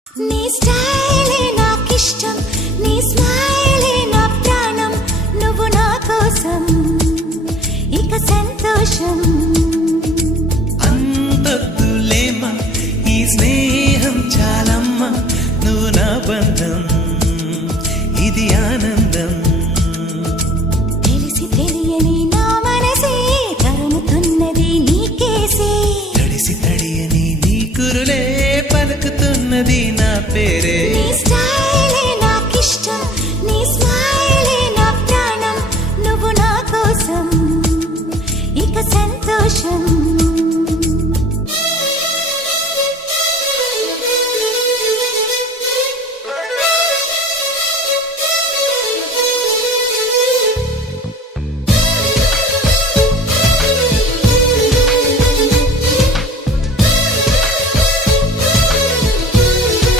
నీ స్టైలే నాకిష్టం, నీ స్మైలే నా ప్రాణం, నువ్వు నా కోసం ఇక సంతోషం. అంతొద్దులేమా ఈ స్నేహం చాలమ్మా, నువ్వు నా బంధం ఇది ఆనందం. తెలిసి తెలియని నా మనసే తరుముతున్నది నీకేసే, తడిసి తడియని నీ కురులే పలుకుతున్నది నా పేరే. నీ స్టైలే